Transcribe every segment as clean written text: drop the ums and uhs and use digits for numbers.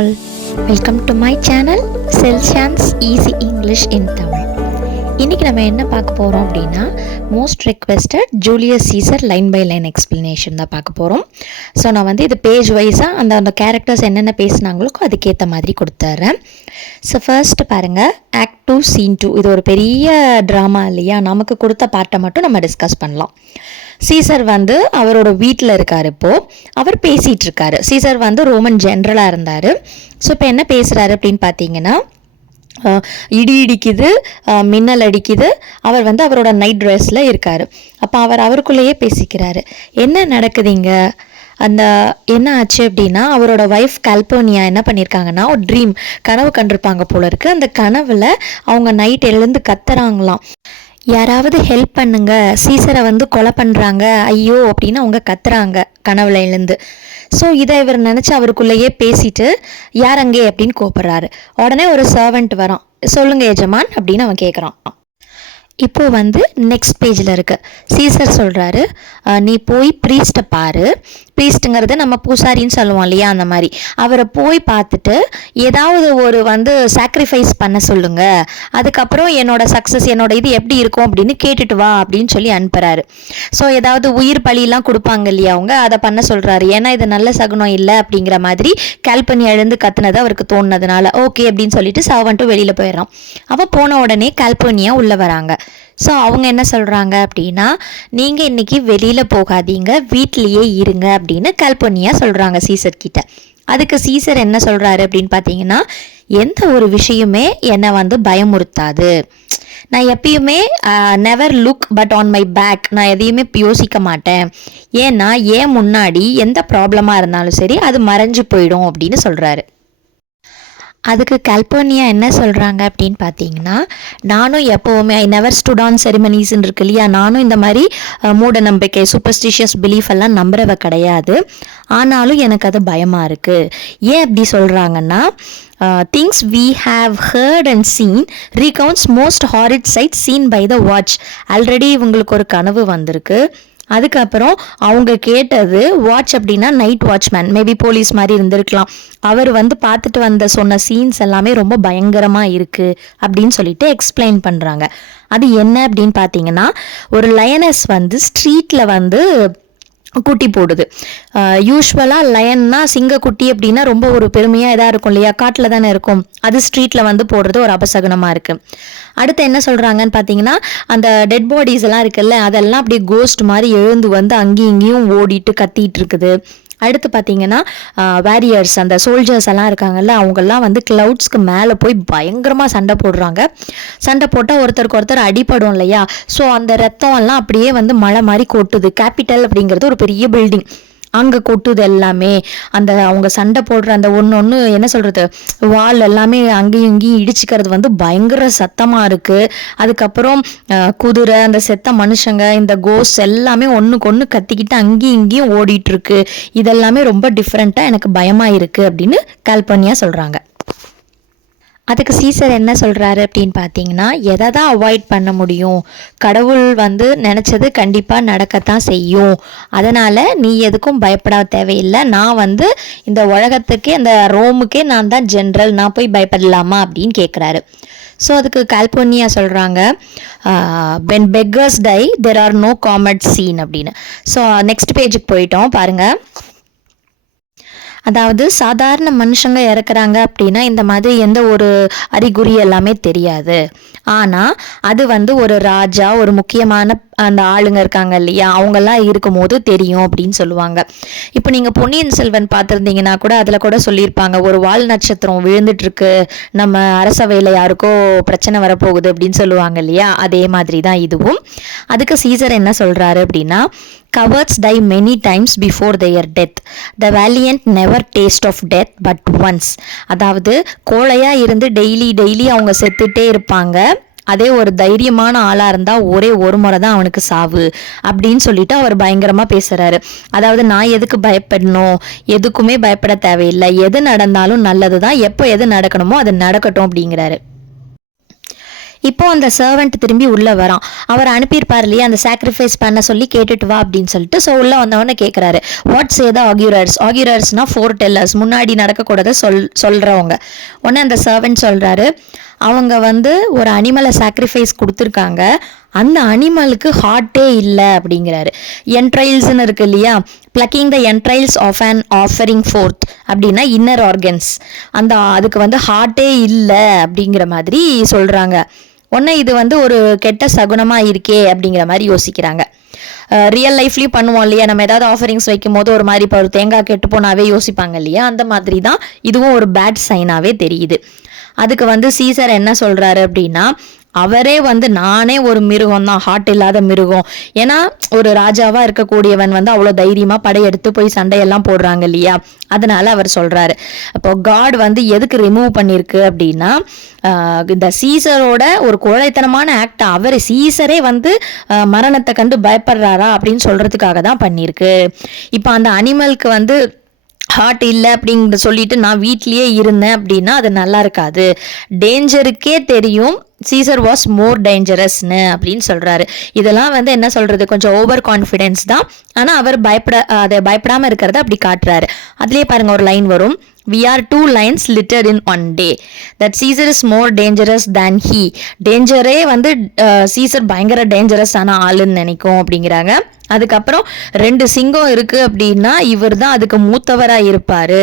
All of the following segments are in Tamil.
all. Welcome to my channel Celsians Easy English in Tamil. இன்றைக்கி நம்ம என்ன பார்க்க போகிறோம் அப்படின்னா most requested Julius Caesar line by line explanation தான் பார்க்க போகிறோம். ஸோ நான் வந்து இது பேஜ் வைஸாக அந்த கேரக்டர்ஸ் என்னென்ன பேசுனாங்களோ அதுக்கேற்ற மாதிரி கொடுத்துட்றேன். ஸோ ஃபர்ஸ்ட் பாருங்கள், ஆக்ட் 2 சீன் 2. இது ஒரு பெரிய ட்ராமா இல்லையா, நமக்கு கொடுத்த பார்ட்டை மட்டும் நம்ம டிஸ்கஸ் பண்ணலாம். சீசர் வந்து அவரோட வீட்டில் இருக்கார். இப்போது அவர் பேசிகிட்டு இருக்காரு. சீசர் வந்து ரோமன் ஜென்ரலாக இருந்தார். ஸோ இப்போ என்ன பேசுகிறாரு அப்படின்னு பார்த்தீங்கன்னா, இடி இடிக்குது, மின்னல் அடிக்குது. அவர் வந்து அவரோட நைட் ட்ரெஸ்ஸில் இருக்கார். அப்போ அவருக்குள்ளேயே பேசிக்கிறாரு, என்ன நடக்குதுங்க, அந்த என்ன ஆச்சு அப்படின்னா, அவரோட ஒய்ஃப் கல்போனியா என்ன பண்ணியிருக்காங்கன்னா ஒரு ட்ரீம் கனவு கண்டிருப்பாங்க போல இருக்குது. அந்த கனவில் அவங்க நைட் எழுந்து கத்துறாங்களாம், யாராவது ஹெல்ப் பண்ணுங்க, சீசரை வந்து கொலை பண்ணுறாங்க, ஐயோ அப்படின்னு அவங்க கத்துறாங்க கனவுல எழுந்து. ஸோ இதை இவர் நினச்சி அவருக்குள்ளேயே பேசிட்டு யார் அங்கே அப்படின்னு கூப்பிட்றாரு. உடனே ஒரு சர்வெண்ட் வரான். சொல்லுங்க எஜமான் அப்படின்னு அவன் கேட்குறான். இப்போது வந்து நெக்ஸ்ட் பேஜில் இருக்குது. சீசர் சொல்கிறாரு, நீ போய் ப்ரீஸ்ட்டை பாரு. ப்ரீஸ்ட்டுங்கிறது நம்ம பூசாரின்னு சொல்லுவோம் இல்லையா, அந்த மாதிரி அவரை போய் பார்த்துட்டு ஏதாவது ஒரு வந்து சாக்ரிஃபைஸ் பண்ண சொல்லுங்கள், அதுக்கப்புறம் என்னோட சக்ஸஸ் என்னோட இது எப்படி இருக்கும் அப்படின்னு கேட்டுட்டு வா அப்படின்னு சொல்லி அனுப்புகிறாரு. ஸோ ஏதாவது உயிர் பலியெல்லாம் கொடுப்பாங்க இல்லையா அவங்க, அதை பண்ண சொல்கிறாரு. ஏன்னா இது நல்ல சகுனம் இல்லை அப்படிங்கிற மாதிரி கல்பனி எழுந்து கத்துனது அவருக்கு தோணுனதுனால ஓகே அப்படின்னு சொல்லிட்டு சர்வன்ட்டும் வெளியில் போயிடுறான். அவன் போன உடனே கல்பனியா உள்ளே வராங்க. ஸோ அவங்க என்ன சொல்கிறாங்க அப்படின்னா, நீங்கள் இன்றைக்கி வெளியில் போகாதீங்க, வீட்லேயே இருங்க அப்படின்னு கல்பனியா சொல்கிறாங்க சீசர்கிட்ட. அதுக்கு சீசர் என்ன சொல்கிறாரு அப்படின்னு பார்த்தீங்கன்னா, எந்த ஒரு விஷயமே என்னை வந்து பயமுறுத்தாது, நான் எப்பயுமே never look but on my back, நான் எதையுமே யோசிக்க மாட்டேன், ஏன்னா ஏன் முன்னாடி எந்த ப்ராப்ளமாக இருந்தாலும் சரி அது மறைஞ்சு போயிடும் அப்படின்னு சொல்கிறாரு. அதுக்கு கல்போனியா என்ன சொல்கிறாங்க அப்படின்னு பார்த்தீங்கன்னா, நானும் எப்போவுமே ஐ நெவர் ஸ்டுட் ஆன் செரிமனிஸ்ன்னு இருக்கு இல்லையா, நானும் இந்த மாதிரி மூட நம்பிக்கை சூப்பர்ஸ்டிஷியஸ் பிலீஃப் எல்லாம் நம்புறவ கிடையாது, ஆனாலும் எனக்கு அது பயமாக இருக்குது. ஏன் அப்படி சொல்கிறாங்கன்னா, things we have heard and seen recounts most horrid sights seen by the watch. Already இவங்களுக்கு ஒரு கனவு வந்திருக்கு. அதுக்கப்புறம் அவங்க கேட்டது வாட்ச் அப்படின்னா நைட் வாட்ச்மேன், மேபி போலீஸ் மாதிரி இருந்திருக்கலாம். அவர் வந்து பார்த்துட்டு வந்த சொன்ன சீன்ஸ் எல்லாமே ரொம்ப பயங்கரமாக இருக்குது அப்படின்னு சொல்லிட்டு எக்ஸ்பிளைன் பண்ணுறாங்க. அது என்ன அப்படின்னு பார்த்தீங்கன்னா, ஒரு லயனஸ் வந்து ஸ்ட்ரீட்டில் வந்து குட்டி போடுது. யூஸ்வலாக லயன்னா சிங்கக்குட்டி அப்படின்னா ரொம்ப ஒரு பெருமையாக இதாக இருக்கும் இல்லையா, காட்டில் தானே இருக்கும். அது ஸ்ட்ரீட்டில் வந்து போடுறது ஒரு அபசகுனமாக இருக்குது. அடுத்து என்ன சொல்கிறாங்கன்னு பார்த்தீங்கன்னா, அந்த டெட் பாடிஸ் எல்லாம் இருக்குல்ல, அதெல்லாம் அப்படியே கோஸ்ட் மாதிரி எழுந்து வந்து அங்கேயும் இங்கேயும் ஓடிட்டு கத்திட்டு இருக்குது. அடுத்து பார்த்தீங்கன்னா வாரியர்ஸ், அந்த சோல்ஜர்ஸ் எல்லாம் இருக்காங்கல்ல, அவங்கெல்லாம் வந்து கிளவுட்ஸ்க்கு மேலே போய் பயங்கரமாக சண்டை போடுறாங்க. சண்டை போட்டால் ஒருத்தருக்கு ஒருத்தர் அடிப்படும் இல்லையா, ஸோ அந்த ரத்தம் எல்லாம் அப்படியே வந்து மழை மாதிரி கொட்டுது. கேபிட்டல் அப்படிங்கிறது ஒரு பெரிய பில்டிங், அங்கே கொட்டுது எல்லாமே. அந்த அவங்க சண்டை போடுற அந்த ஒன்று என்ன சொல்கிறது, வால் எல்லாமே அங்கேயும் இங்கேயும் இடிச்சுக்கிறது வந்து பயங்கர சத்தமாக இருக்குது. அதுக்கப்புறம் குதிரை, அந்த செத்த மனுஷங்க, இந்த கோஸ் எல்லாமே ஒன்றுக்கு ஒன்று கத்திக்கிட்டு அங்கேயும் இங்கேயும் ஓடிட்டுருக்கு. இதெல்லாமே ரொம்ப டிஃப்ரெண்ட்டாக எனக்கு பயமாக இருக்குது அப்படின்னு கல்பனியா சொல்கிறாங்க. அதுக்கு சீசர் என்ன சொல்கிறாரு அப்படின்னு பார்த்தீங்கன்னா, எதை தான் அவாய்ட் பண்ண முடியும், கடவுள் வந்து நினச்சது கண்டிப்பாக நடக்கத்தான் செய்யும், அதனால் நீ எதுக்கும் பயப்பட தேவையில்லை, நான் வந்து இந்த உலகத்துக்கே அந்த ரோமுக்கே நான் தான் ஜென்ரல், நான் போய் பயப்படலாமா அப்படின்னு கேட்குறாரு. ஸோ அதுக்கு கல்போனியா சொல்கிறாங்க, when beggars die there are no comets seen அப்படின்னு. ஸோ நெக்ஸ்ட் பேஜுக்கு போயிட்டோம் பாருங்கள். அதாவது சாதாரண மனுஷங்க இறக்குறாங்க அப்படின்னா இந்த மாதிரி எந்த ஒரு அறிகுறி எல்லாமே தெரியாது, ஆனால் அது வந்து ஒரு ராஜா, ஒரு முக்கியமான அந்த ஆளுங்க இருக்காங்க இல்லையா, அவங்கெல்லாம் இருக்கும் போது தெரியும் அப்படின்னு சொல்லுவாங்க. இப்போ நீங்கள் பொன்னியின் செல்வன் பார்த்துருந்தீங்கன்னா கூட அதில் கூட சொல்லியிருப்பாங்க, ஒரு வால் நட்சத்திரம் விழுந்துட்டுருக்கு, நம்ம அரசவையில் யாருக்கோ பிரச்சனை வரப்போகுது அப்படின்னு சொல்லுவாங்க இல்லையா, அதே மாதிரி தான் இதுவும். அதுக்கு சீசர் என்ன சொல்கிறாரு அப்படின்னா, cowards die many times before their death, the valiant never taste of death but once. அதாவது கோழையாக இருந்து டெய்லி அவங்க செத்துட்டே இருப்பாங்க, அதே ஒரு தைரியமான ஆளாக இருந்தால் ஒரே ஒரு முறை தான் அவனுக்கு சாவு அப்படின்னு சொல்லிட்டு அவர் பயங்கரமாக பேசுகிறாரு. அதாவது நான் எதுக்கு பயப்படணும், எதுக்குமே பயப்பட தேவையில்லை, எது நடந்தாலும் நல்லது தான், எப்போ எது நடக்கணுமோ அது நடக்கட்டும் அப்படிங்கிறாரு. இப்போ அந்த சர்வெண்ட் திரும்பி உள்ளே வரான். அவர் அனுப்பியிருப்பார் இல்லையா அந்த சாக்ரிஃபைஸ் பண்ண சொல்லி கேட்டுட்டு வா அப்படின்னு சொல்லிட்டு. ஸோ உள்ளே வந்தவொடனே கேட்குறாரு, வாட் சே த ஆக்யூரர்ஸ். ஆக்யூரர்ஸ்னா ஃபோர் டெல்லர்ஸ், முன்னாடி நடக்கக்கூடாத சொல்கிறவங்க. உடனே அந்த சர்வெண்ட் சொல்கிறாரு, அவங்க வந்து ஒரு அனிமலை சாக்ரிஃபைஸ் கொடுத்துருக்காங்க, அந்த அனிமலுக்கு ஹார்ட்டே இல்லை அப்படிங்கிறாரு. என்ட்ரைல்ஸ்ன்னு இருக்கு இல்லையா, plucking the entrails of an offering forth அப்படின்னா இன்னர் ஆர்கன்ஸ், அந்த அதுக்கு வந்து ஹார்ட்டே இல்லை அப்படிங்கிற மாதிரி சொல்கிறாங்க. ஒன்று இது வந்து ஒரு கெட்ட சகுனமாக இருக்கே அப்படிங்கிற மாதிரி யோசிக்கிறாங்க. ரியல் லைஃப்லேயும் பண்ணுவோம் இல்லையா, நம்ம ஏதாவது ஆஃபரிங்ஸ் வைக்கும் போது ஒரு மாதிரி இப்போ ஒரு தேங்காய் கெட்டு போனாவே யோசிப்பாங்க இல்லையா, அந்த மாதிரி தான் இதுவும் ஒரு பேட் சைனாகவே தெரியுது. அதுக்கு வந்து சீசர் என்ன சொல்கிறாரு அப்படின்னா, அவரே வந்து நானே ஒரு மிருகம் தான், ஹார்ட் இல்லாத மிருகம். ஏன்னா ஒரு ராஜாவாக இருக்கக்கூடியவன் வந்து அவ்வளோ தைரியமாக படையெடுத்து போய் சண்டையெல்லாம் போடுறாங்க இல்லையா, அதனால அவர் சொல்கிறாரு. அப்போ காட் வந்து எதுக்கு ரிமூவ் பண்ணியிருக்கு அப்படின்னா, இந்த சீசரோட ஒரு கோழைத்தனமான ஆக்ட், அவர் சீசரே வந்து மரணத்தை கண்டு பயப்படுறாரா அப்படின்னு சொல்கிறதுக்காக தான் பண்ணியிருக்கு. இப்போ அந்த அனிமலுக்கு வந்து ஹார்ட் இல்லை அப்படிங்கிற சொல்லிட்டு நான் வீட்லேயே இருந்தேன் அப்படின்னா அது நல்லா இருக்காது. டேஞ்சருக்கே தெரியும் சீசர் வாஸ் மோர் டேஞ்சரஸ்னு அப்படின்னு சொல்கிறாரு. இதெல்லாம் வந்து என்ன சொல்கிறது, கொஞ்சம் ஓவர் கான்ஃபிடென்ஸ் தான். ஆனால் அவர் அதை பயப்படாமல் இருக்கிறத அப்படி காட்டுறாரு. அதுலேயே பாருங்கள் ஒரு லைன் வரும், we are two lions littered in one day, that Caesar is more dangerous than he. டேஞ்சரே வந்து சீசர் பயங்கர டேஞ்சரஸ் ஆன ஆளுன்னு நினைக்கும் அப்படிங்கிறாங்க. அதுக்கப்புறம் 2 சிங்கம் இருக்குது அப்படின்னா இவர் தான் அதுக்கு மூத்தவராக இருப்பார்,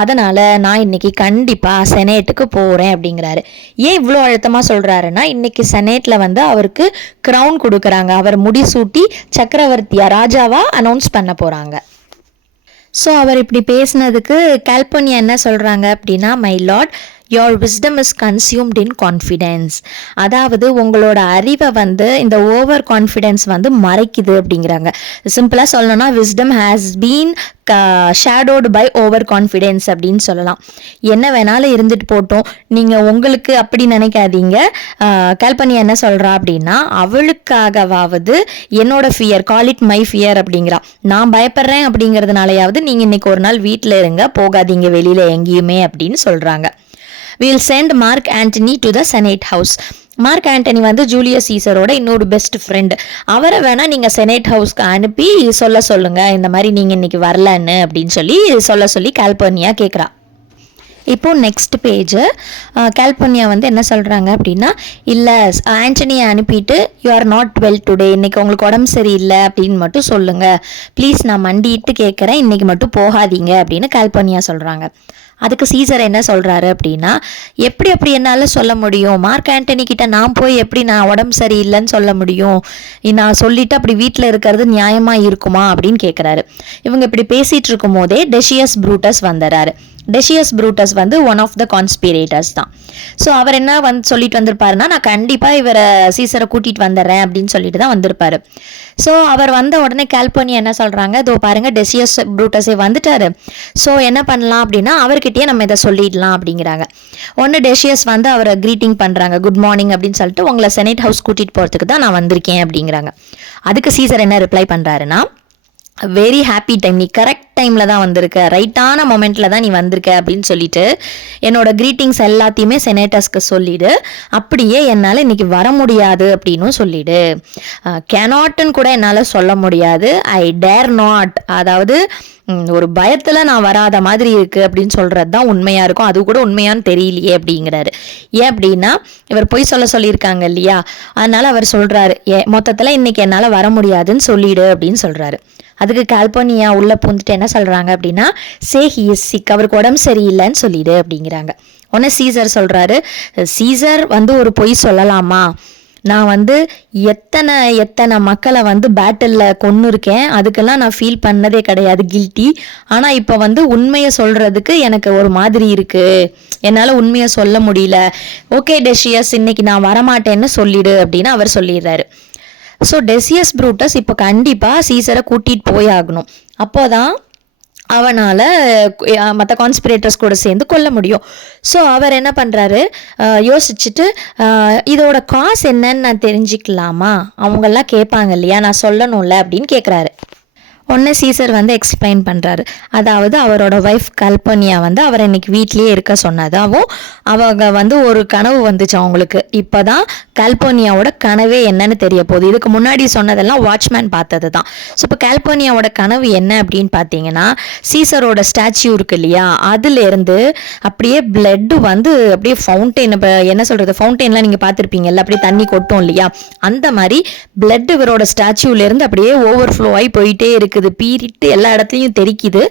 அதனால் நான் இன்னைக்கு கண்டிப்பாக செனேட்டுக்கு போகிறேன் அப்படிங்கிறாரு. ஏன் இவ்வளோ அழுத்தமாக சொல்கிறாருன்னா, இன்னைக்கு செனேட்டில் வந்து அவருக்கு க்ரௌன் கொடுக்குறாங்க, அவர் முடிசூட்டி சக்கரவர்த்தியா ராஜாவாக அனௌன்ஸ் பண்ண போகிறாங்க. ஸோ அவர் இப்படி பேசினதுக்கு கால்போனியா என்ன சொல்கிறாங்க அப்படின்னா, my Lord, your wisdom is consumed in confidence. அதாவது உங்களோட அறிவை வந்து இந்த ஓவர் கான்ஃபிடென்ஸ் வந்து மறைக்குது அப்படிங்கிறாங்க. சிம்பிளாக சொல்லணும்னா wisdom has been shadowed by over confidence அப்படின்னு சொல்லலாம். என்ன வேணாலும் இருந்துட்டு போட்டோம், நீங்கள் உங்களுக்கு அப்படி நினைக்காதீங்க. கால்பனியா என்ன சொல்கிறா அப்படின்னா, அவளுக்காகவாவது என்னோட fear, call it my fear அப்படிங்கிறா, நான் பயப்படுறேன் அப்படிங்கிறதுனாலயாவது நீங்கள் இன்னைக்கு ஒரு நாள் வீட்டில் இருங்க, போகாதீங்க வெளியில் எங்கேயுமே அப்படின்னு சொல்கிறாங்க. We'll send Mark Antony to the Senate House. Mark Antony வந்து ஜூலியஸ் சீசரோட இன்னொரு பெஸ்ட் ஃப்ரெண்டு. அவரை வேணா நீங்கள் செனேட் ஹவுஸ்க்கு அனுப்பி சொல்லுங்கள், இந்த மாதிரி நீங்கள் இன்னைக்கு வரலன்னு அப்படின்னு சொல்லி கால்போனியா கேட்குறா. இப்போ நெக்ஸ்ட் பேஜ் கால்போனியா வந்து என்ன சொல்கிறாங்க அப்படின்னா, இல்லை ஆண்டனியை அனுப்பிட்டு you are not well today, இன்னைக்கு உங்களுக்கு உடம்பு சரியில்லை அப்படின்னு மட்டும் சொல்லுங்கள் ப்ளீஸ், நான் மண்டிட்டு கேட்குறேன், இன்னைக்கு மட்டும் போகாதீங்க அப்படின்னு கால்போனியா சொல்கிறாங்க. அதுக்கு சீசர் என்ன சொல்கிறாரு அப்படின்னா, எப்படி அப்படி என்னால் சொல்ல முடியும், மார்க் ஆண்டனி கிட்ட நான் போய் எப்படி நான் உடம்பு சரியில்லைன்னு சொல்ல முடியும், நான் சொல்லிட்டு அப்படி வீட்டில் இருக்கிறது நியாயமாக இருக்குமா அப்படின்னு கேட்குறாரு. இவங்க இப்படி பேசிகிட்டு இருக்கும் போதே டெசியஸ் ப்ரூட்டஸ் வந்துடுறாரு. டெசியஸ் ப்ரூட்டஸ் வந்து ஒன் ஆஃப் த கான்ஸ்பிரேட்டர்ஸ் தான். ஸோ அவர் என்ன சொல்லிட்டு வந்திருப்பாருன்னா, நான் கண்டிப்பாக இவரை சீசரை கூட்டிகிட்டு வந்துடுறேன் அப்படின்னு சொல்லிட்டு தான் வந்திருப்பாரு. ஸோ அவர் வந்த உடனே கால்போனியா என்ன சொல்கிறாங்க, இதோ பாருங்கள் டெசியஸ் ப்ரூட்டஸே வந்துட்டாரு, ஸோ என்ன பண்ணலாம் அப்படின்னா அவர்கிட்டயே நம்ம இதை சொல்லிடலாம் அப்படிங்கிறாங்க. ஒன்று டெசியஸ் வந்து அவரை க்ரீட்டிங் பண்ணுறாங்க, குட் மார்னிங் அப்படின்னு சொல்லிட்டு, உங்களை செனேட் ஹவுஸ் கூட்டிகிட்டு போகிறதுக்கு தான் நான் வந்திருக்கேன் அப்படிங்கிறாங்க. அதுக்கு சீசர் என்ன ரிப்ளை பண்ணுறாருன்னா, வெரி ஹாப்பி டைம், நீ கரெக்ட் டைமில் தான் வந்திருக்க, ரைட்டான மொமெண்ட்டில் தான் நீ வந்திருக்க அப்படின்னு சொல்லிட்டு என்னோட க்ரீட்டிங்ஸ் எல்லாத்தையுமே செனேட்டர்ஸ்க்கு சொல்லிவிடு, அப்படியே என்னால் இன்றைக்கி வர முடியாது அப்படின்னும் சொல்லிவிடு. கேனாட்டுன்னு கூட என்னால் சொல்ல முடியாது, ஐ டேர் நாட், அதாவது ஒரு பயத்தில் நான் வராத மாதிரி இருக்குது அப்படின்னு சொல்கிறது தான் உண்மையாக இருக்கும், அது கூட உண்மையானு தெரியலையே அப்படிங்கிறாரு. ஏன் அப்படின்னா இவர் பொய் சொல்லியிருக்காங்க இல்லையா, அதனால் அவர் சொல்கிறாரு, மொத்தத்தில் இன்றைக்கி என்னால் வர முடியாதுன்னு சொல்லிவிடு அப்படின்னு சொல்கிறாரு. அதுக்கு கால்போனியா உள்ளே பூந்துட்டு என்ன சொல்கிறாங்க அப்படின்னா, சே ஹி இஸ் சிக், அவருக்கு உடம்பு சரியில்லைன்னு சொல்லிடு அப்படிங்கிறாங்க. உடனே சீசர் சொல்கிறாரு, சீசர் வந்து ஒரு பொய் சொல்லலாமா, நான் வந்து எத்தனை மக்களை வந்து பேட்டிலில் கொன்று இருக்கேன், அதுக்கெல்லாம் நான் ஃபீல் பண்ணதே கிடையாது, கில்ட்டி. ஆனால் இப்போ வந்து உண்மையை சொல்கிறதுக்கு எனக்கு ஒரு மாதிரி இருக்குது, என்னால் உண்மையை சொல்ல முடியல. ஓகே டெசியஸ், இன்னைக்கு நான் வரமாட்டேன்னு சொல்லிடு அப்படின்னு அவர் சொல்லிடுறாரு. ஸோ டெசியஸ் ப்ரூட்டஸ் இப்போ கண்டிப்பாக சீசரை கூட்டிகிட்டு போயாகணும், அப்போதான் அவனால் மற்ற கான்ஸ்பிரேட்டர்ஸ் கூட சேர்ந்து கொல்ல முடியும். ஸோ அவர் என்ன பண்ணுறாரு, யோசிச்சுட்டு இதோட காசு என்னன்னு நான் தெரிஞ்சுக்கலாமா, அவங்கெல்லாம் கேட்பாங்க இல்லையா, நான் சொல்லணும்ல அப்படின்னு கேட்குறாரு. ஒன்று சீசர் வந்து எக்ஸ்பிளைன் பண்ணுறாரு. அதாவது அவரோட ஒய்ஃப் கல்பனியா வந்து அவரை இன்னைக்கு வீட்லேயே இருக்க சொன்னதாகவும் அவங்க வந்து ஒரு கனவு வந்துச்சு அவங்களுக்கு. இப்போ தான் கல்போனியாவோட கனவே என்னன்னு தெரிய போகுது. இதுக்கு முன்னாடி சொன்னதெல்லாம் வாட்ச்மேன் பார்த்தது தான். ஸோ இப்போ கல்போனியாவோட கனவு என்ன அப்படின்னு பார்த்தீங்கன்னா, சீசரோட ஸ்டாச்சு இருக்கு இல்லையா, அதுலேருந்து அப்படியே பிளட்டு வந்து அப்படியே ஃபவுண்டெயின், இப்போ என்ன சொல்கிறது, ஃபவுண்டெயின்லாம் நீங்கள் பார்த்துருப்பீங்கல்ல, அப்படியே தண்ணி கொட்டும் இல்லையா, அந்த மாதிரி பிளட் இவரோட ஸ்டாச்சுலேருந்து அப்படியே ஓவர்ஃப்ளோ ஆகி போயிட்டே இருக்குது, பீறிட்டு எல்லா இடத்துலையும் தெரிக்குது.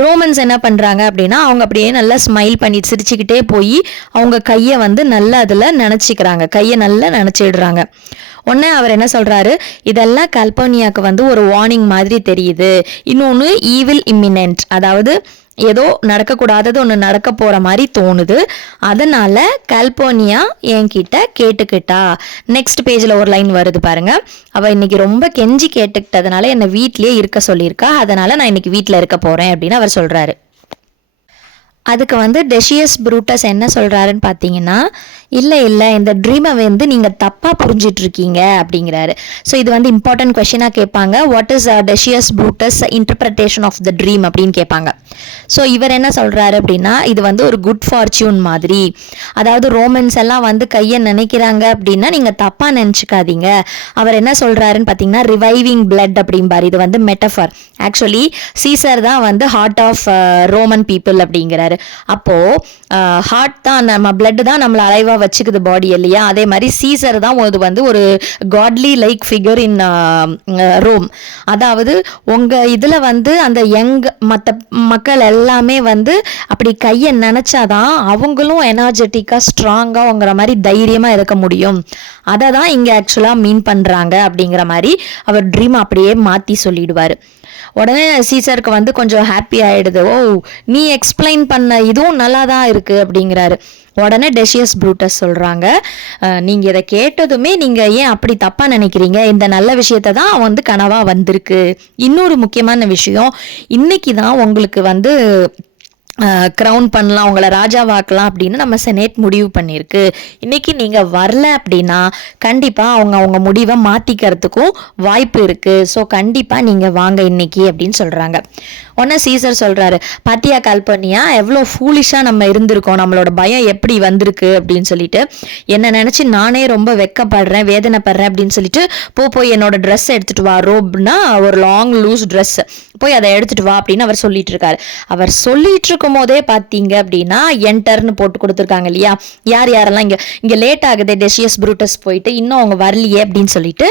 ரோமன்ஸ் என்ன பண்ணுறாங்க அப்படின்னா, அவங்க அப்படியே நல்லா ஸ்மைல் பண்ணி சிரிச்சுக்கிட்டே போய் அவங்க கையை வந்து நல்லா அதில் நினச்சிக்கிறாங்க, கையை நல்லா நினச்சிடுறாங்க. உடனே அவர் என்ன சொல்கிறாரு, இதெல்லாம் கல்போனியாவுக்கு வந்து ஒரு வார்னிங் மாதிரி தெரியுது. இன்னொன்று ஈவில் இம்மினென்ட், அதாவது ஏதோ நடக்கக்கூடாதது ஒன்று நடக்க போகிற மாதிரி தோணுது. அதனால் கல்போனியா என்கிட்ட கேட்டுக்கிட்டா. நெக்ஸ்ட் பேஜில் ஒரு லைன் வருது பாருங்க. அவள் இன்னைக்கு ரொம்ப கெஞ்சி கேட்டுக்கிட்டதுனால என்னை வீட்லேயே இருக்க சொல்லியிருக்கா, அதனால் நான் இன்னைக்கு வீட்டில் இருக்க போகிறேன் அப்படின்னு அவர் சொல்கிறாரு. அதுக்கு வந்து டெசியஸ் ப்ரூட்டஸ் என்ன சொல்கிறாருன்னு பார்த்தீங்கன்னா, இல்லை இந்த ட்ரீமை வந்து நீங்கள் தப்பாக புரிஞ்சிட்ருக்கீங்க அப்படிங்கிறாரு. ஸோ இது வந்து இம்பார்ட்டன்ட் கொஷினாக கேட்பாங்க. What is Decius Brutus interpretation of the dream அப்படின்னு கேட்பாங்க. ஸோ இவர் என்ன சொல்கிறாரு அப்படின்னா, இது வந்து ஒரு குட் ஃபார்ச்சூன் மாதிரி. அதாவது ரோமன்ஸ் எல்லாம் வந்து கையை நினைக்கிறாங்க அப்படின்னா நீங்கள் தப்பாக நினச்சிக்காதீங்க. அவர் என்ன சொல்கிறாருன்னு பார்த்தீங்கன்னா, ரிவைவிங் பிளட் அப்படிம்பார். இது வந்து மெட்டஃபர். ஆக்சுவலி சீசர் தான் வந்து ஹார்ட் ஆஃப் ரோமன் பீப்புள் அப்படிங்கிறாரு. அப்போ ஹார்ட் தான், நம்ம பிளட் தான் நம்மளை அலைவா வச்சுக்குது பாடி இல்லையா, அதே மாதிரி சீசர் தான் அது வந்து ஒரு காட்லி லைக் ஃபிகர் இன் ரோம். அதாவது உங்க இதுல வந்து அந்த யங் மற்ற மக்கள் எல்லாமே வந்து அப்படி கையை நினைச்சாதான் அவங்களும் எனர்ஜெட்டிக்கா ஸ்ட்ராங்கா உங்கிற மாதிரி தைரியமா இருக்க முடியும். அதை தான் இங்க ஆக்சுவலா மீன் பண்றாங்க அப்படிங்கிற மாதிரி அவர் ட்ரீம் அப்படியே மாத்தி சொல்லிடுவாரு. உடனே சீசருக்கு வந்து கொஞ்சம் ஹாப்பி ஆயிடுது. ஓ, நீ எக்ஸ்பிளைன் பண்ண இதுவும் நல்லா தான் இருக்கு அப்படிங்கிறாரு. உடனே டெசியஸ் ப்ரூட்டஸ் சொல்றாங்க, நீங்க இதை கேட்டதுமே நீங்க ஏன் அப்படி தப்பா நினைக்கிறீங்க, இந்த நல்ல விஷயத்த தான் வந்து கனவா வந்திருக்கு. இன்னொரு முக்கியமான விஷயம், இன்னைக்கு தான் உங்களுக்கு வந்து க்ரௌன் பண்ணலாம், உங்களை ராஜாவாக்கலாம் அப்படின்னு நம்ம செனேட் முடிவு பண்ணியிருக்கு. இன்னைக்கு நீங்கள் வரல அப்படின்னா கண்டிப்பாக அவங்க முடிவை மாற்றிக்கிறதுக்கும் வாய்ப்பு இருக்குது. ஸோ கண்டிப்பாக நீங்கள் வாங்க இன்னைக்கு அப்படின்னு சொல்கிறாங்க. உடனே சீசர் சொல்கிறாரு, பாத்தியா கல்பனியா, எவ்வளோ ஃபூலிஷாக நம்ம இருந்திருக்கோம், நம்மளோட பயம் எப்படி வந்திருக்கு அப்படின்னு சொல்லிட்டு, என்னை நினச்சி நானே ரொம்ப வெக்கப்படுறேன், வேதனைப்படுறேன் அப்படின்னு சொல்லிட்டு, போய் என்னோட ட்ரெஸ் எடுத்துகிட்டு வா, ரோப்னா ஒரு லாங் லூஸ் ட்ரெஸ், போய் அதை எடுத்துகிட்டு வா அப்படின்னு அவர் சொல்லிட்டு இருக்காரு. அவர் சொல்லிட்டு இருக்கும் போதே பார்த்தீங்க அப்படின்னா என்டர்னு போட்டு கொடுத்துருக்காங்க இல்லையா, யாரெல்லாம் இங்கே லேட் ஆகுது, டெசியஸ் ப்ரூட்டஸ் போயிட்டு இன்னும் அவங்க வரலையே அப்படின்னு சொல்லிட்டு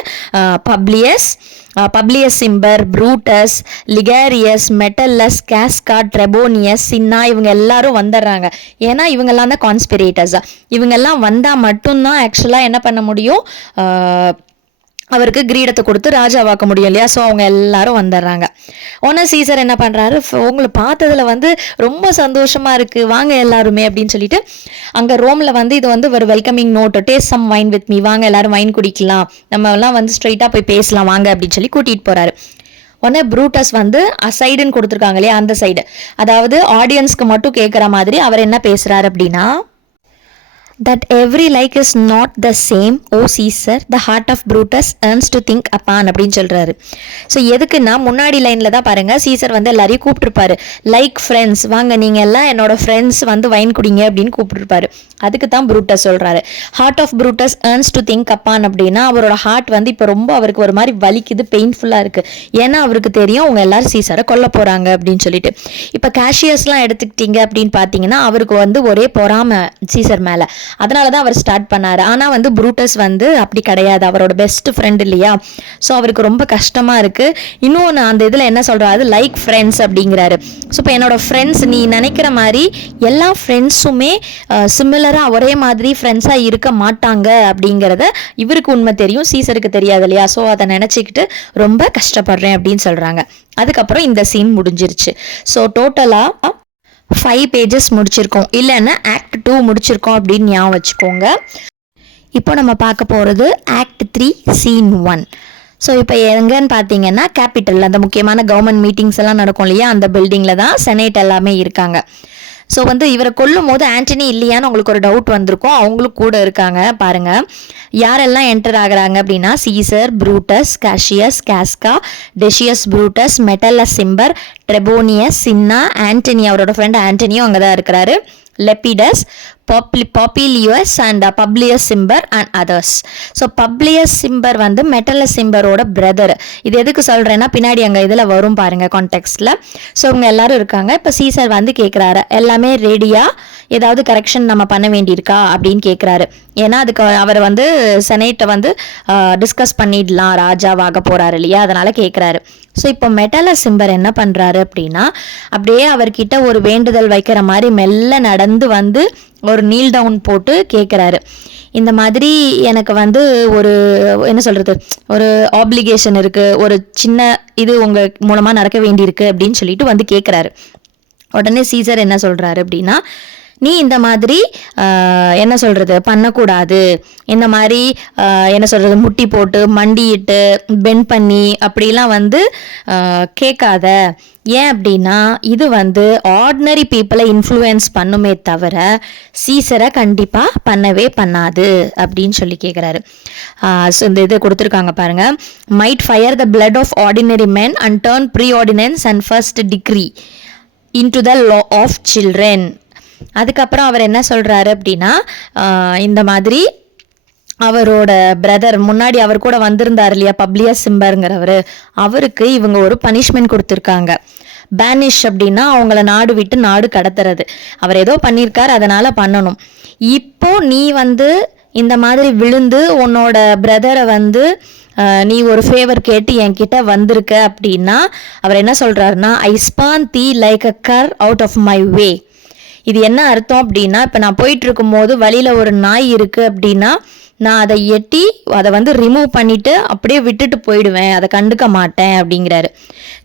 பப்ளியஸ் சிம்பர், ப்ரூட்டஸ், லிகேரியஸ், மெட்டல்லஸ், கேஸ்கா, ட்ரெபோனியஸ், சின்னா இவங்க எல்லாரும் வந்துடுறாங்க. ஏன்னா இவங்கெல்லாம் தான் கான்ஸ்பிரேட்டர்ஸ். இவங்கெல்லாம் வந்தால் மட்டும்தான் ஆக்சுவலாக என்ன பண்ண முடியும், அவருக்கு கிரீடத்தை கொடுத்து ராஜாவாக்க முடியும் இல்லையா. ஸோ அவங்க எல்லாரும் வந்துடுறாங்க. ஒன்று சீசர் என்ன பண்ணுறாரு, உங்களை பார்த்ததுல வந்து ரொம்ப சந்தோஷமா இருக்கு, வாங்க எல்லாருமே அப்படின்னு சொல்லிட்டு அங்கே ரோமில் வந்து இது வந்து ஒரு welcoming note, taste some wine with me, வாங்க எல்லாரும் வைன் குடிக்கலாம், நம்ம எல்லாம் வந்து ஸ்ட்ரைட்டாக போய் பேசலாம் வாங்க அப்படின்னு சொல்லி கூட்டிகிட்டு போகிறாரு. உடனே ப்ரூட்டஸ் வந்து அசைடுன்னு கொடுத்துருக்காங்க இல்லையா, அந்த சைடு, அதாவது ஆடியன்ஸ்க்கு மட்டும் கேட்குற மாதிரி அவர் என்ன பேசுகிறாரு அப்படின்னா, that every like is not the same, O Caesar, the heart of Brutus earns to think upon அப்படின்னு சொல்கிறாரு. ஸோ எதுக்குன்னா, முன்னாடி லைனில் தான் பாருங்கள், சீசர் வந்து எல்லாரையும் கூப்பிட்டுருப்பாரு, லைக் ஃப்ரெண்ட்ஸ், வாங்க நீங்கள் எல்லாம் என்னோட ஃப்ரெண்ட்ஸ் வந்து வைன் குடிங்க அப்படின்னு கூப்பிட்டுருப்பாரு. அதுக்கு தான் ப்ரூட்டஸ் சொல்கிறாரு, heart of Brutus earns to think upon அப்படின்னா, அவரோட ஹார்ட் வந்து இப்போ ரொம்ப அவருக்கு ஒரு மாதிரி வலிக்குது, பெயின்ஃபுல்லாக இருக்குது. ஏன்னா அவருக்கு தெரியும் அவங்க எல்லாரும் சீசரை கொல்ல போகிறாங்க அப்படின்னு சொல்லிட்டு. இப்போ கேஷியஸ்லாம் எடுத்துக்கிட்டீங்க அப்படின்னு பார்த்தீங்கன்னா, அவருக்கு வந்து ஒரே பொறாமை சீசர் மேலே, அதனால தான் அவர் ஸ்டார்ட் பண்ணாரு. ஆனால் வந்து ப்ரூட்டஸ் வந்து அப்படி கிடையாது, அவரோட பெஸ்ட் ஃப்ரெண்ட் இல்லையா. ஸோ அவருக்கு ரொம்ப கஷ்டமாக இருக்குது. இன்னொன்று அந்த இதில் என்ன சொல்கிறாரு, லைக் ஃப்ரெண்ட்ஸ் அப்படிங்கிறாரு. ஸோ இப்போ என்னோட ஃப்ரெண்ட்ஸ், நீ நினைக்கிற மாதிரி எல்லா ஃப்ரெண்ட்ஸுமே சிமிலராக ஒரே மாதிரி ஃப்ரெண்ட்ஸாக இருக்க மாட்டாங்க அப்படிங்கிறத இவருக்கு உண்மை தெரியும், சீசருக்கு தெரியாது இல்லையா. ஸோ அதை நினச்சிக்கிட்டு ரொம்ப கஷ்டப்படுறேன் அப்படின்னு சொல்கிறாங்க. அதுக்கப்புறம் இந்த சீன் முடிஞ்சிருச்சு. ஸோ டோட்டலாக 5 pages முடிச்சிருக்கோம், இல்லைன்னா ஆக்ட் 2 முடிச்சிருக்கோம் அப்படின்னு ஞாபகம் வச்சுக்கோங்க. இப்போ நம்ம பார்க்க போகிறது ஆக்ட் 3 சீன் 1. ஸோ இப்போ எங்கன்னு பார்த்தீங்கன்னா கேபிட்டல், அந்த முக்கியமான கவர்மெண்ட் மீட்டிங்ஸ் எல்லாம் நடக்கும் இல்லையா, அந்த பில்டிங்கில் தான் செனேட் எல்லாமே இருக்காங்க. ஸோ வந்து இவரை கொல்லும் போது ஆண்டனி இல்லையான்னு உங்களுக்கு ஒரு டவுட் வந்திருக்கும். அவங்களும் கூட இருக்காங்க பாருங்க. யாரெல்லாம் என்டர் ஆகுறாங்க அப்படின்னா Caesar, Brutus, Cassius, Casca, Decius Brutus, Metellus Cimber, Trebonius, Cinna, Antony அவரோட ஃப்ரெண்ட் ஆண்டனியும் அங்கே தான் இருக்கிறாரு, Lepidus, Popilius and Publius Cimber and others. So Publius Cimber வந்து மெட்டல்லஸ் சிம்பரோட பிரதர். இது எதுக்கு சொல்கிறேன்னா பின்னாடி அங்கே இதில் வரும் பாருங்க கான்டெக்ஸ்டில். ஸோ இவங்க எல்லாரும் இருக்காங்க. இப்போ சீசர் வந்து கேட்குறாரு, எல்லாமே ரெடியா, ஏதாவது கரெக்ஷன் நம்ம பண்ண வேண்டியிருக்கா அப்படின்னு கேட்குறாரு. ஏன்னா அதுக்கு அவர் வந்து செனேட்டை வந்து டிஸ்கஸ் பண்ணிடலாம், ராஜாவாக போகிறாரு இல்லையா, அதனால் கேட்குறாரு. ஸோ இப்போ மெட்டல்லஸ் சிம்பர் என்ன பண்ணுறாரு அப்படின்னா அப்படியே அவர்கிட்ட ஒரு வேண்டுதல் வைக்கிற மாதிரி மெல்ல நடந்து வந்து ஒரு நீல் டவுன் போட்டு கேட்குறாரு. இந்த மாதிரி எனக்கு வந்து ஒரு என்ன சொல்கிறது, ஒரு ஆப்ளிகேஷன் இருக்குது, ஒரு சின்ன இது உங்கள் மூலமாக நடக்க வேண்டியிருக்கு அப்படின்னு சொல்லிட்டு வந்து கேட்குறாரு. உடனே சீசர் என்ன சொல்கிறாரு அப்படின்னா, நீ இந்த மாதிரி என்ன சொல்கிறது பண்ணக்கூடாது, இந்த மாதிரி என்ன சொல்கிறது முட்டி போட்டு மண்டிட்டு பெண்ட் பண்ணி அப்படிலாம் வந்து கேட்காத. ஏன் அப்படின்னா இது வந்து ஆர்டினரி பீப்புளை இன்ஃப்ளூயன்ஸ் பண்ணுமே தவிர சீசரை கண்டிப்பாக பண்ணவே பண்ணாது அப்படின்னு சொல்லி கேட்குறாரு. ஸோ இந்த இது கொடுத்துருக்காங்க பாருங்க, might fire the blood of ordinary men and turn pre ordinance and first degree into the law of children. அதுக்கப்புறம் அவர் என்ன சொல்கிறாரு அப்படின்னா இந்த மாதிரி அவரோட பிரதர் முன்னாடி அவர் கூட வந்திருந்தார் இல்லையா பப்ளியஸ் சிம்பருங்கிறவர், அவருக்கு இவங்க ஒரு பனிஷ்மெண்ட் கொடுத்துருக்காங்க. பேனிஷ் அப்படின்னா அவங்கள நாடு விட்டு நாடு கடத்துறது. அவர் ஏதோ பண்ணியிருக்கார், அதனால் பண்ணணும். இப்போ நீ வந்து இந்த மாதிரி விழுந்து உன்னோட பிரதரை வந்து நீ ஒரு ஃபேவர் கேட்டு என்கிட்ட வந்திருக்க அப்படின்னா அவர் என்ன சொல்கிறாருன்னா, I spurn thee like a cur out of my way. இது என்ன அர்த்தம் அப்படின்னா, இப்போ நான் போயிட்டு இருக்கும் போது வழியில் ஒரு நாய் இருக்குது அப்படின்னா நான் அதை எட்டி அதை வந்து ரிமூவ் பண்ணிவிட்டு அப்படியே விட்டுட்டு போயிடுவேன், அதை கண்டுக்க மாட்டேன் அப்படிங்கிறாரு.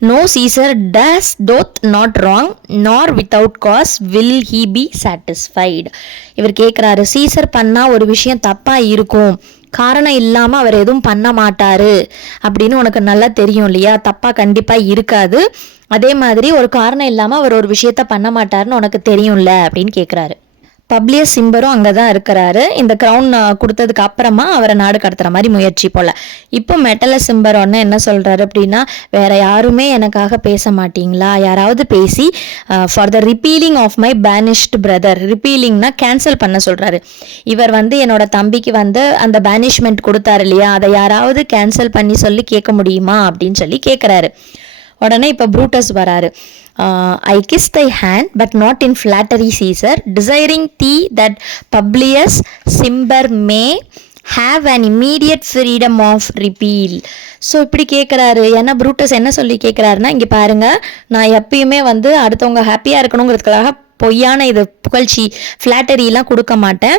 No Caesar does doth not wrong nor without cause will he be satisfied. இவர் கேட்குறாரு, சீசர் பண்ணால் ஒரு விஷயம் தப்பாக இருக்கும், காரணம் இல்லாமல் அவர் எதுவும் பண்ண மாட்டார் அப்படின்னு உனக்கு நல்லா தெரியும் இல்லையா, தப்பாக கண்டிப்பாக இருக்காது. அதே மாதிரி ஒரு காரணம் இல்லாமல் அவர் ஒரு விஷயத்த பண்ண மாட்டாருன்னு உனக்கு தெரியும்ல அப்படின்னு கேட்குறாரு. பப்ளியஸ் சிம்பரும் அங்கே தான் இருக்கிறாரு. இந்த க்ரௌன் கொடுத்ததுக்கு அப்புறமா அவரை நாடு கடத்துகிற மாதிரி முயற்சி போல். இப்போ மெட்டல்லஸ் சிம்பர் ஒன்று என்ன சொல்கிறாரு அப்படின்னா, வேற யாருமே எனக்காக பேச மாட்டீங்களா, யாராவது பேசி for the repealing of my banished brother. ரிப்பீலிங்னா கேன்சல் பண்ண சொல்கிறாரு. இவர் வந்து என்னோட தம்பிக்கு வந்து அந்த பேனிஷ்மெண்ட் கொடுத்தாரு இல்லையா, அதை யாராவது கேன்சல் பண்ணி சொல்லி கேட்க முடியுமா அப்படின்னு சொல்லி கேட்குறாரு. உடனே இப்போ ப்ரூட்டஸ் வராரு. I kiss thy hand but not in flattery, Caesar, desiring thee that Publius Cimber may have an immediate freedom of repeal. So இப்படி கேட்குறாரு. ஏன்னா ப்ரூட்டஸ் என்ன சொல்லி கேட்குறாருன்னா, இங்கே பாருங்க, நான் எப்பயுமே வந்து அடுத்தவங்க ஹாப்பியாக இருக்கணுங்கிறதுக்காக பொய்யான இது புகழ்ச்சி ஃப்ளாட்டரிலாம் கொடுக்க மாட்டேன்.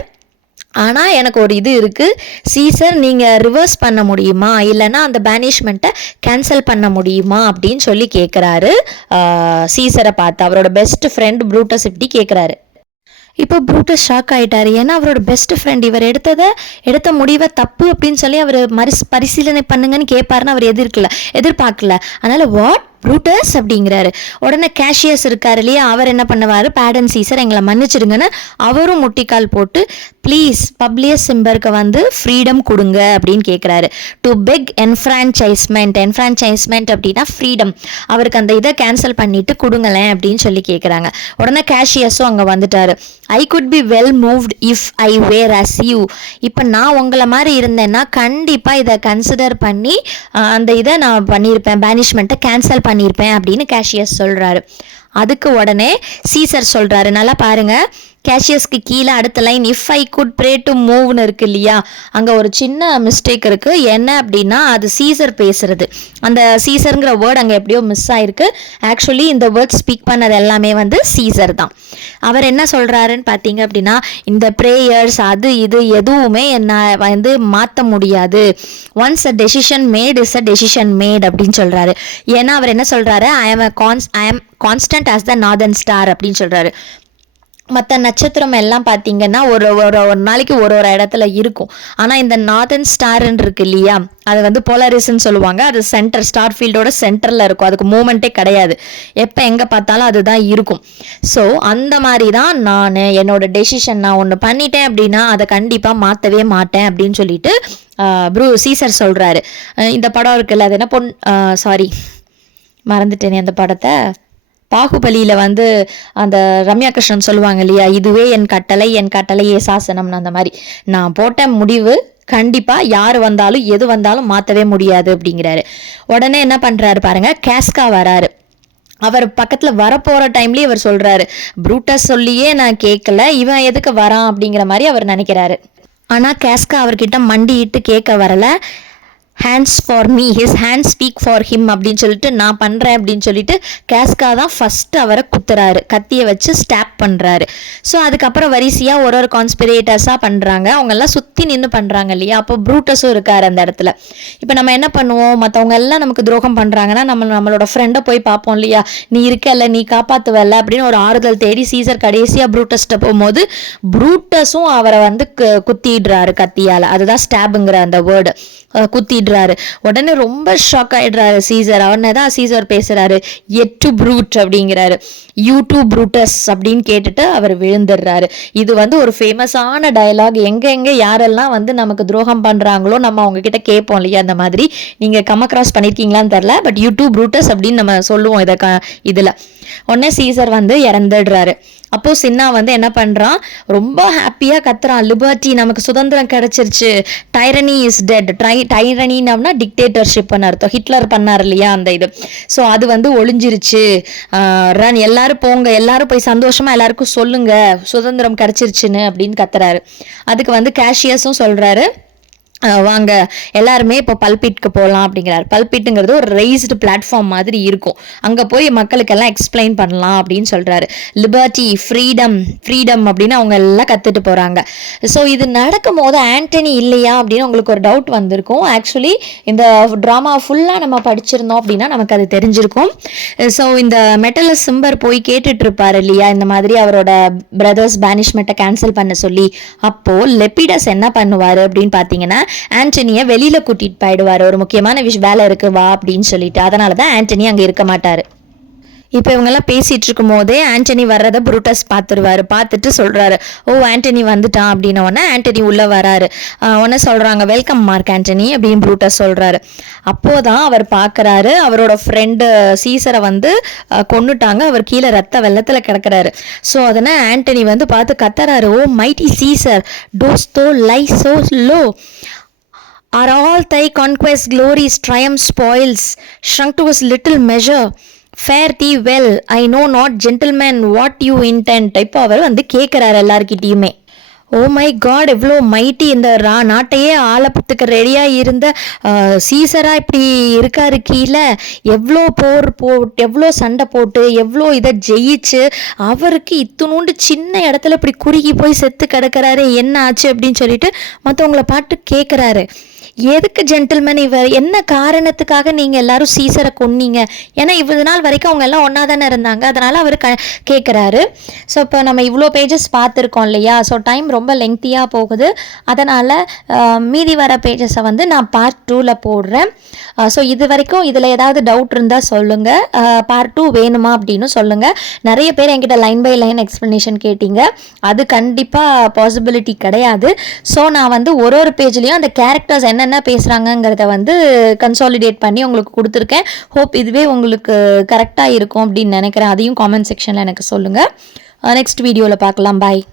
ஆனால் எனக்கு ஒரு இது இருக்குது, சீசர் நீங்கள் ரிவர்ஸ் பண்ண முடியுமா, இல்லைன்னா அந்த பேனிஷ்மெண்ட்டை கேன்சல் பண்ண முடியுமா அப்படின்னு சொல்லி கேட்குறாரு. சீசரை பார்த்து அவரோட பெஸ்ட் ஃப்ரெண்ட் ப்ரூட்டஸ் இப்படி கேட்குறாரு. இப்போ ப்ரூட்டஸ் ஷாக் ஆகிட்டார். ஏன்னா அவரோட பெஸ்ட் ஃப்ரெண்ட் இவர் எடுத்த முடிவை தப்பு அப்படின்னு சொல்லி அவர் பரிசீலனை பண்ணுங்கன்னு கேட்பாருன்னு அவர் எதிர்பார்க்கல. அதனால் வாட் ப்ரூட்டஸ் அப்படிங்கிறாரு. உடனே கேஷியஸ் இருக்கார் இல்லையா, அவர் என்ன பண்ணுவார், பேடன் சீசர் எங்களை மன்னிச்சிடுங்கன்னு அவரும் முட்டிக்கால் போட்டு ப்ளீஸ் பப்ளியஸ் சிம்பருக்கு வந்து ஃப்ரீடம் கொடுங்க அப்படின்னு கேட்குறாரு. டு பெக் என்ஃப்ரான்ச்சைஸ்மெண்ட் அப்படின்னா ஃப்ரீடம், அவருக்கு அந்த இதை கேன்சல் பண்ணிட்டு கொடுங்களேன் அப்படின்னு சொல்லி கேட்குறாங்க. உடனே கேஷியஸும் அங்கே வந்துட்டாரு. I could be well moved if I were as you. இப்போ நான் உங்களை மாதிரி இருந்தேன்னா கண்டிப்பாக இதை கன்சிடர் பண்ணி அந்த இதை நான் பண்ணியிருப்பேன், பேனிஷ்மெண்ட்டை கேன்சல் பண்ணியிருப்பேன் அப்படின்னு கேஷியஸ் சொல்கிறாரு. அதுக்கு உடனே சீசர் சொல்கிறாரு, நல்லா பாருங்க, கேஷியஸ்க்கு கீழே அடுத்த line if I could pray to மூவ்னு இருக்கு இல்லையா, அங்கே ஒரு சின்ன மிஸ்டேக் இருக்குது. என்ன அப்படின்னா அது சீசர் பேசுறது, அந்த சீசருங்கிற வேர்டு அங்கே எப்படியோ மிஸ் ஆயிருக்கு. ஆக்சுவலி இந்த வேர்ட் ஸ்பீக் பண்ணது எல்லாமே வந்து சீசர் தான். அவர் என்ன சொல்கிறாருன்னு பார்த்தீங்க அப்படின்னா, இந்த ப்ரேயர்ஸ் அது இது எதுவுமே என்ன வந்து மாற்ற முடியாது. Once a decision made is a decision made அப்படின்னு சொல்கிறாரு. ஏன்னா அவர் என்ன சொல்கிறாரு, I am constant as the northern star அப்படின்னு சொல்கிறாரு. மற்ற நட்சத்திரம் எல்லாம் பார்த்தீங்கன்னா ஒரு ஒரு ஒரு நாளைக்கு ஒரு ஒரு இடத்துல இருக்கும். ஆனால் இந்த நார்தன் ஸ்டார்ன்னு இருக்கு இல்லையா, அது வந்து போலரிஸ்ன்னு சொல்லுவாங்க. அது சென்டர், ஸ்டார் ஃபீல்டோட சென்டரில் இருக்கும். அதுக்கு மூமெண்ட்டே கிடையாது. எப்போ எங்கே பார்த்தாலும் அதுதான் இருக்கும். ஸோ அந்த மாதிரி தான் நான் என்னோட டெசிஷன், நான் ஒன்று பண்ணிட்டேன் அப்படின்னா அதை கண்டிப்பாக மாற்றவே மாட்டேன் அப்படின்னு சொல்லிட்டு சீசர் சொல்கிறாரு. இந்த படம் இருக்குல்ல, அது என்ன சாரி மறந்துட்டேனே அந்த படத்தை, பாகுபலியில் வந்து அந்த ரம்யா கிருஷ்ணன் சொல்லுவாங்க இல்லையா, இதுவே என் கட்டளையே சாசனம்னு. அந்த மாதிரி நான் போட்ட முடிவு கண்டிப்பாக யார் வந்தாலும் எது வந்தாலும் மாற்றவே முடியாது அப்படிங்கிறாரு. உடனே என்ன பண்ணுறாரு பாருங்க, கேஸ்கா வராரு. அவர் பக்கத்தில் வரப்போகிற டைம்லேயே இவர் சொல்கிறாரு, ப்ரூட்டஸ் சொல்லியே நான் கேட்கல, இவன் எதுக்கு வரான் அப்படிங்கிற மாதிரி அவர் நினைக்கிறாரு. ஆனால் கேஸ்கா அவர்கிட்ட மண்டிட்டு கேட்க வரலை. Hands for me, his hands speak for him அப்படின்னு சொல்லிட்டு நான் பண்ணுறேன் அப்படின்னு சொல்லிட்டு கேஸ்கா தான் ஃபஸ்ட்டு அவரை குத்துறாரு, கத்தியை வச்சு ஸ்டாப் பண்ணுறாரு. ஸோ அதுக்கப்புறம் வரிசையாக ஒரு ஒரு கான்ஸ்பிரேட்டர்ஸாக பண்ணுறாங்க. அவங்கெல்லாம் சுற்றி நின்று பண்ணுறாங்க இல்லையா. அப்போ ப்ரூட்டஸும் இருக்கார் அந்த இடத்துல. இப்போ நம்ம என்ன பண்ணுவோம், மற்றவங்க எல்லாம் நமக்கு துரோகம் பண்ணுறாங்கன்னா நம்மளோட ஃப்ரெண்டை போய் பார்ப்போம் இல்லையா, நீ இருக்கல, நீ காப்பாற்றுவல்ல அப்படின்னு ஒரு ஆறுதல் தேடி சீசர் கடைசியாக ப்ரூட்டஸ்கிட்ட போகும்போது ப்ரூட்டஸும் அவரை வந்து குத்திடுறாரு கத்தியால். அதுதான் ஸ்டாபுங்கிற அந்த வேர்டு, குத்திடுறாரு. உடனே ரொம்ப ஷாக் ஆயிடுறாரு சீசர். அவனே தான் சீசர் பேசுறாரு, எட் டு ப்ரூட் அப்படிங்கிறாரு, யூ டு ப்ரூட்டஸ் அப்படின்னு கேட்டுட்டு அவர் விழுந்துடுறாரு. இது வந்து ஒரு ஃபேமஸான டயலாக். எங்க யாரெல்லாம் வந்து நமக்கு துரோகம் பண்றாங்களோ நம்ம அவங்க கிட்ட கேட்போம் இல்லையா, அந்த மாதிரி நீங்க கம் அக்ராஸ் பண்ணிருக்கீங்களான்னு தெரியல, பட் யூ டு ப்ரூட்டஸ் அப்படின்னு நம்ம சொல்லுவோம் இதுல. உடனே சீசர் வந்து இறந்துடுறாரு. அப்போ சின்னா வந்து என்ன பண்றான், ரொம்ப ஹாப்பியா கத்துறான், லிபர்ட்டி, நமக்கு சுதந்திரம் கிடைச்சிருச்சு, டைரனி இஸ் டெட். டைரனின்னா டிக்டேட்டர்ஷிப்னு அர்த்தம். ஹிட்லர் பண்ணார் இல்லையா அந்த இது. ஸோ அது வந்து ஒளிஞ்சிருச்சு, ரன், எல்லாரும் போங்க, எல்லாரும் போய் சந்தோஷமா எல்லாருக்கும் சொல்லுங்க சுதந்திரம் கிடைச்சிருச்சுன்னு அப்படின்னு கத்துறாரு. அதுக்கு வந்து கேஷியஸும் சொல்றாரு, வாங்க எல்லாருமே இப்போ பல்பிட்க்கு போகலாம் அப்படிங்கிறார். பல்பிட்டுங்கிறது ஒரு ரைஸ்டு பிளாட்ஃபார்ம் மாதிரி இருக்கும், அங்கே போய் மக்களுக்கெல்லாம் எக்ஸ்பிளைன் பண்ணலாம் அப்படின்னு சொல்கிறாரு. லிபர்ட்டி, ஃப்ரீடம் அப்படின்னு அவங்க எல்லாம் கற்றுட்டு போகிறாங்க. ஸோ இது நடக்கும் போது ஆண்டனி இல்லையா அப்படின்னு உங்களுக்கு ஒரு டவுட் வந்திருக்கும். ஆக்சுவலி இந்த ட்ராமா ஃபுல்லாக நம்ம படிச்சிருந்தோம் அப்படின்னா நமக்கு அது தெரிஞ்சிருக்கும். ஸோ இந்த மெட்டலஸ் சிம்பர் போய் கேட்டுட்டு இருப்பார் இல்லையா, இந்த மாதிரி அவரோட பிரதர்ஸ் பேனிஷ்மெண்ட்டை கேன்சல் பண்ண சொல்லி. அப்போது லெப்பிடஸ் என்ன பண்ணுவார் அப்படின்னு பார்த்தீங்கன்னா, ஆண்டனியை வெளியில கூட்டிட்டு போயிடுவாரு, ஒரு முக்கியமான வேலை இருக்கு வா அப்படின்னு சொல்லிட்டு. அதனாலதான் ஆண்டனி அங்க இருக்க மாட்டாரு. இப்போ இவங்கெல்லாம் பேசிட்டு இருக்கும் போதே ஆண்டனி வர்றதை ப்ரூட்டஸ் பார்த்துருவாரு. பார்த்துட்டு சொல்றாரு, ஓ ஆண்டனி வந்துட்டான் அப்படின்னு. உடனே ஆண்டனி உள்ள வராரு. உடனே சொல்றாங்க, வெல்கம் மார்க் ஆண்டனி அப்படின்னு ப்ரூட்டஸ் சொல்றாரு. அப்போதான் அவர் பார்க்கறாரு, அவரோட ஃப்ரெண்டு சீசரை வந்து கொன்னுட்டாங்க, அவர் கீழே ரத்த வெள்ளத்துல கிடக்குறாரு. ஸோ அதனை ஆண்டனி வந்து பார்த்து கத்துறாரு, ஓ mighty Caesar, dost thou lie so low, are all thy conquest glories triumph spoils shrunk to his little measure, fare thee well, I know not gentlemen what you intend. இப்போ அவர் வந்து கேட்குறாரு எல்லார்கிட்டையுமே, ஓ மை காட், எவ்வளோ மைட்டி, இந்த நாட்டையே ஆளப்பத்துக்கு ரெடியாக இருந்த சீசராக இப்படி இருக்காரு கீழே, எவ்வளோ எவ்வளோ சண்டை போட்டு எவ்வளோ இதை ஜெயிச்சு அவருக்கு இத்தினூண்டு சின்ன இடத்துல இப்படி குறுகி போய் செத்து கிடக்கிறாரு, என்ன ஆச்சு அப்படின்னு சொல்லிட்டு மற்றவங்கள பாட்டு கேட்குறாரு. எதுக்கு ஜென்டில்மேன், இவர் என்ன காரணத்துக்காக நீங்கள் எல்லாரும் சீசரை கொன்னீங்க? ஏன்னா இவ்வளவு நாள் வரைக்கும் அவங்க எல்லாம் ஒன்றா தானே இருந்தாங்க, அதனால் அவர் கேட்குறாரு. ஸோ இப்போ நம்ம இவ்வளோ பேஜஸ் பார்த்துருக்கோம் இல்லையா, ஸோ டைம் ரொம்ப லெங்க்த்தியாக போகுது. அதனால் மீதி வர பேஜஸை வந்து நான் பார்ட் 2ல் போடுறேன். ஸோ இது வரைக்கும் இதில் ஏதாவது டவுட் இருந்தால் சொல்லுங்கள், பார்ட் 2 வேணுமா அப்படின்னு சொல்லுங்கள். நிறைய பேர் என்கிட்ட லைன் பை லைன் எக்ஸ்ப்ளனேஷன் கேட்டீங்க, அது கண்டிப்பாக பாசிபிலிட்டி கிடையாது. ஸோ நான் வந்து ஒரு பேஜ்லேயும் அந்த கேரக்டர்ஸ் என்ன பேசுறாங்கங்கிறத வந்து கன்சாலிடேட் பண்ணி உங்களுக்கு கொடுத்துருக்கேன். ஹோப் இதுவே உங்களுக்கு கரெக்டாக இருக்கும் அப்படின்னு நினைக்கிறேன். அதையும் காமெண்ட் செக்ஷனில் எனக்கு சொல்லுங்கள். நெக்ஸ்ட் வீடியோவில் பார்க்கலாம். பாய்.